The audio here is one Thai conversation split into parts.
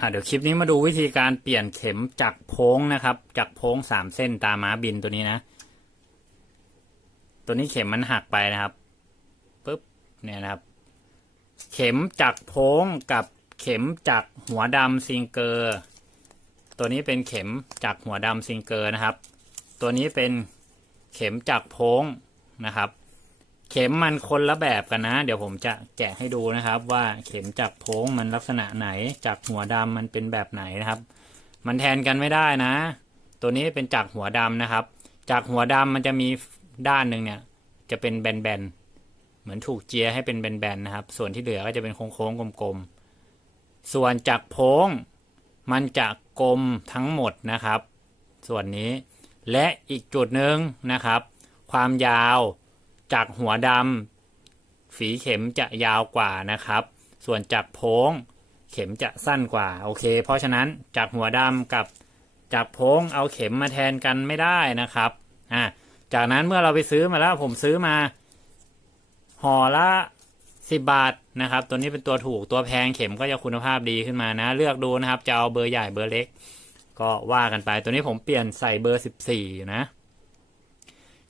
อ่าเดี๋ยวคลิปนี้มาดูวิธีการเปลี่ยนเข็มจากโพ้งนะครับ จากโพ้งสามเส้นตาม้าบินตัวนี้นะ ตัวนี้เข็มมันหักไปนะครับปุ๊บเนี่ยนะครับ เข็มจากโพ้งกับเข็มจากหัวดำซิงเกอร์ ตัวนี้เป็นเข็มจากหัวดำซิงเกอร์นะครับ ตัวนี้เป็นเข็มจากโพ้งนะครับ เข็มมันคนละแบบกันนะ เดี๋ยวผมจะแกะให้ดูนะครับ ว่าเข็มจากโพ้งมันลักษณะไหน จากหัวดำมันเป็นแบบไหนนะครับ มันแทนกันไม่ได้นะ ตัวนี้เป็นจากหัวดำนะครับ จากหัวดำมันจะมีด้านหนึ่งเนี่ยจะเป็นแบนๆ เหมือนถูกเจียให้เป็นแบนๆนะครับ ส่วนที่เหลือก็จะเป็นโค้งๆกลมๆ ส่วนจากโพ้งมันจะกลมทั้งหมดนะครับ ส่วนนี้และอีกจุดหนึ่งนะครับ ความยาว จากหัวดำฝีเข็มจะยาวกว่านะครับ ส่วนจากโพ้งเข็มจะสั้นกว่าโอเค เพราะฉะนั้นจากหัวดำกับจากโพ้งเอาเข็มมาแทนกันไม่ได้นะครับอ่าจากนั้นเมื่อเราไปซื้อมาแล้วผมซื้อมาห่อละสิบาทนะครับ ตัวนี้เป็นตัวถูกตัวแพงเข็มก็จะคุณภาพดีขึ้นมานะ เลือกดูนะครับ จะเอาเบอร์ใหญ่เบอร์เล็ก ก็ว่ากันไป ตัวนี้ผมเปลี่ยนใส่เบอร์สิบสี่นะ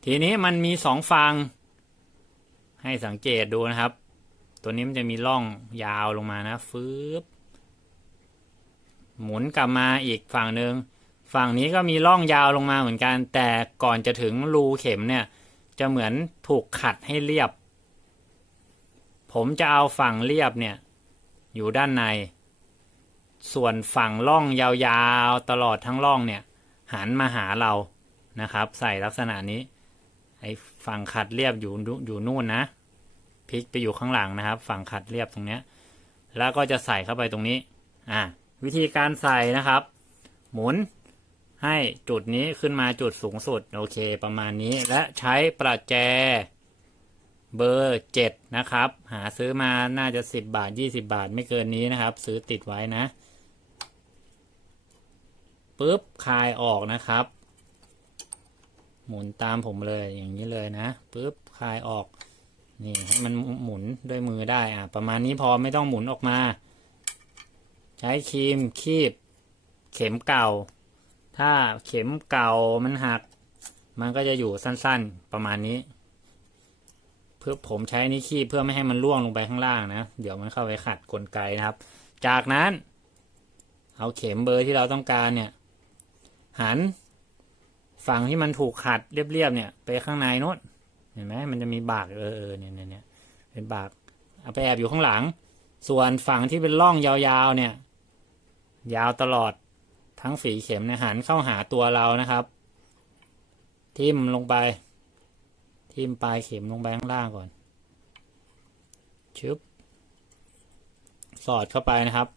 ทีนี้มันมีสองฝั่ง ให้สังเกตดูนะครับ ตัวนี้มันจะมีร่องยาวลงมานะฟืบหมุนกลับมาอีกฝั่งหนึ่งฝั่งนี้ก็มีร่องยาวลงมาเหมือนกัน แต่ก่อนจะถึงรูเข็มเนี่ย จะเหมือนถูกขัดให้เรียบ ผมจะเอาฝั่งเรียบเนี่ย อยู่ด้านใน ส่วนฝั่งร่องยาวๆตลอดทั้งร่องเนี่ย หันมาหาเรานะครับ ใส่ลักษณะนี้ ไอ้ฝั่งขัดเรียบอยู่นู่อยู่นู่นนะพลิกไปอยู่ข้างหลังนะครับ ฝั่งขัดเรียบตรงเนี้ย แล้วก็จะใส่เข้าไปตรงนี้ อ่า วิธีการใส่นะครับ หมุนให้จุดนี้ขึ้นมาจุดสูงสุด โอเค ประมาณนี้และใช้ประแจเบอร์เจ็ดนะครับ หาซื้อมาน่าจะสิบบาทยี่สิบาทไม่เกินนี้นะครับ ซื้อติดไว้นะปุ๊บคลายออกนะครับ หมุนตามผมเลยอย่างนี้เลยนะปุ๊บคลายออกนี่ให้มันหมุนด้วยมือได้อะประมาณนี้พอไม่ต้องหมุนออกมา ใช้ครีมคีบ เข็มเก่า ถ้าเข็มเก่ามันหัก มันก็จะอยู่สั้นๆ ประมาณนี้ เพื่อผมใช้นี่คีบเพื่อไม่ให้มันล่วงลงไปข้างล่างนะ เดี๋ยวมันเข้าไปขัดกลไกนะครับ จากนั้น เอาเข็มเบอร์ที่เราต้องการเนี่ย หัน ฝั่งที่มันถูกขัดเรียบๆเนี่ย ไปข้างในโน้นเห็นไหมมันจะมีบากเออเออเนี่ยเนี่ยเนี่ยเป็นบากเอาไปแอบอยู่ข้างหลัง ส่วนฝั่งที่เป็นร่องยาวๆเนี่ย ยาวตลอดทั้งฝีเข็มเนี่ยหันเข้าหาตัวเรานะครับ ทิ่มลงไป ทิ่มปลายเข็มลงไปข้างล่างก่อนชึบสอดเข้าไปนะครับ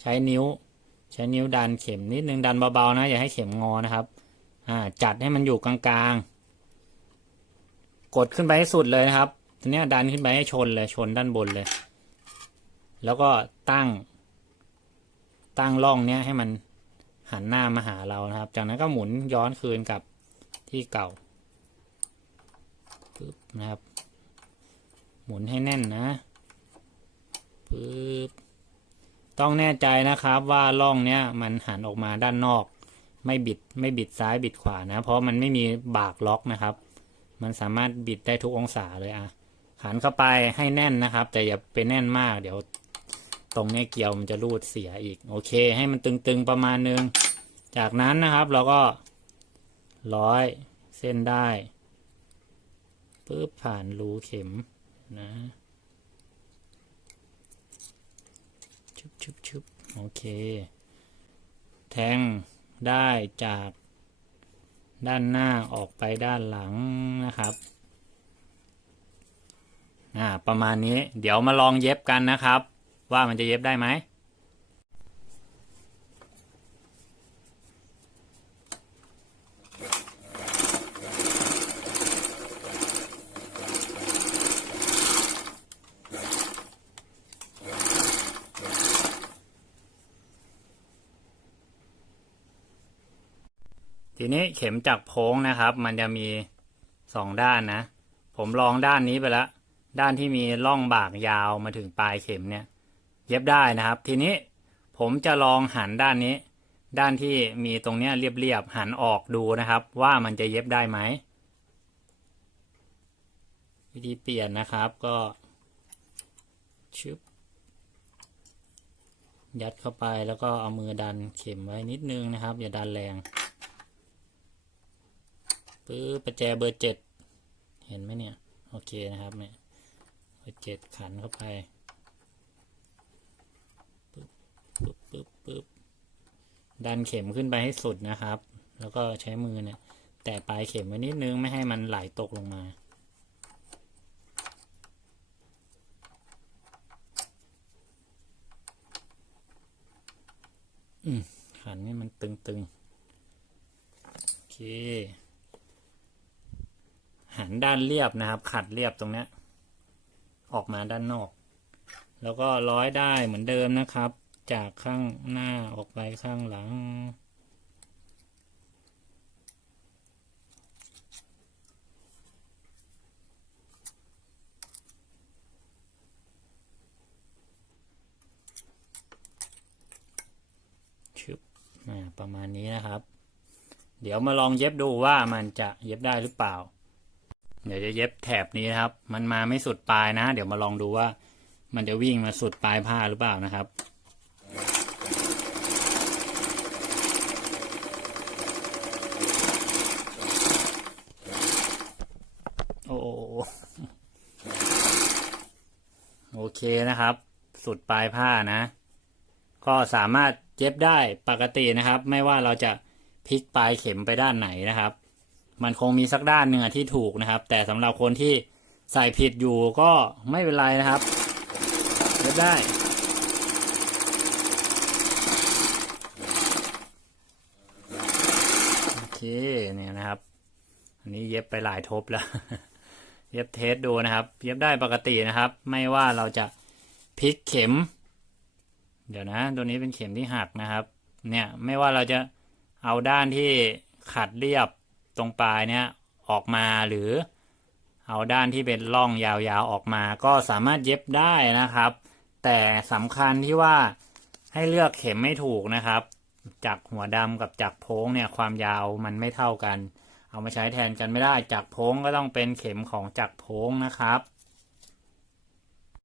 ใช้นิ้ว ใช้นิ้วดันเข็มนิดนึงดันเบาๆนะอย่าให้เข็มงอนะครับ จัดให้มันอยู่กลางๆ กดขึ้นไปให้สุดเลยนะครับทีนี้ดันขึ้นไปให้ชนเลยชนด้านบนเลย แล้วก็ตั้ง ตั้งร่องเนี้ยให้มันหันหน้ามาหาเรานะครับ จากนั้นก็หมุนย้อนคืนกับที่เก่าปึ๊บนะครับ หมุนให้แน่นนะปึ๊บต้องแน่ใจนะครับว่าร่องเนี้ยมันหันออกมาด้านนอก ไม่บิดไม่บิดซ้ายบิดขวานะ เพราะมันไม่มีบากล็อกนะครับ มันสามารถบิดได้ทุกองศาเลยอะหันเข้าไปให้แน่นนะครับ แต่อย่าไปแน่นมาก เดี๋ยวตรงนี้เกลียวมันจะรูดเสียอีก โอเค ให้มันตึงๆประมาณนึง จากนั้นนะครับเราก็ร้อยเส้นได้ปึ๊บผ่านรูเข็มนะชุบชุบชุบโอเค แทง ได้จากด้านหน้าออกไปด้านหลังนะครับอ่าประมาณนี้เดี๋ยวมาลองเย็บกันนะครับ ว่ามันจะเย็บได้ไหม ทีนี้เข็มจักโพ้งนะครับ มันจะมีสองด้านนะ ผมลองด้านนี้ไปแล้วด้านที่มีร่องบากยาวมาถึงปลายเข็มเนี่ย เย็บได้นะครับ ทีนี้ผมจะลองหันด้านนี้ ด้านที่มีตรงเนี้ยเรียบๆหันออกดูนะครับ ว่ามันจะเย็บได้ไหมวิธีเปลี่ยนนะครับก็ชึบยัดเข้าไปแล้วก็เอามือดันเข็มไว้นิดนึงนะครับ อย่าดันแรง ปื้อประแจเบอร์เจ็ดเห็นไหมเนี่ย โอเคนะครับเนี่ยเบอร์เจ็ดขันเข้าไปปึ๊บปึ๊บปึ๊บปึ๊บดันเข็มขึ้นไปให้สุดนะครับ แล้วก็ใช้มือเนี่ยแตะปลายเข็มไว้นิดนึงไม่ให้มันไหลตกลงมาอืมขันนี่มันตึงๆ โอเค หันด้านเรียบนะครับ ขัดเรียบตรงนี้ออกมาด้านนอก แล้วก็ร้อยได้เหมือนเดิมนะครับ จากข้างหน้าออกไปข้างหลัง ชึบประมาณนี้นะครับ เดี๋ยวมาลองเย็บดูว่ามันจะเย็บได้หรือเปล่า เดี๋ยวจะเย็บแถบนี้นะครับ มันมาไม่สุดปลายนะ เดี๋ยวมาลองดูว่า มันจะวิ่งมาสุดปลายผ้าหรือเปล่านะครับโอ้โหโอเคนะครับ สุดปลายผ้านะ ก็สามารถเย็บได้ปกตินะครับ ไม่ว่าเราจะพลิกปลายเข็มไปด้านไหนนะครับ มันคงมีสักด้านหนึ่งที่ถูกนะครับ แต่สำหรับคนที่ใส่ผิดอยู่ก็ไม่เป็นไรนะครับเย็บได้ โอเคเนี่ยนะครับ อันนี้เย็บไปหลายทบแล้ว เย็บเทสดูนะครับ เย็บได้ปกตินะครับ ไม่ว่าเราจะพลิกเข็ม เดี๋ยวนะ ตัวนี้เป็นเข็มที่หักนะครับ เนี่ยไม่ว่าเราจะเอาด้านที่ขัดเรียบ ตรงปลายเนี่ยออกมาหรือ เอาด้านที่เป็นร่องยาวๆออกมา ก็สามารถเย็บได้นะครับ แต่สำคัญที่ว่าให้เลือกเข็มไม่ถูกนะครับ จากหัวดำกับจากโพ้งเนี่ยความยาวมันไม่เท่ากัน เอามาใช้แทนกันไม่ได้จากโพ้งก็ต้องเป็นเข็มของจากโพ้งนะครับ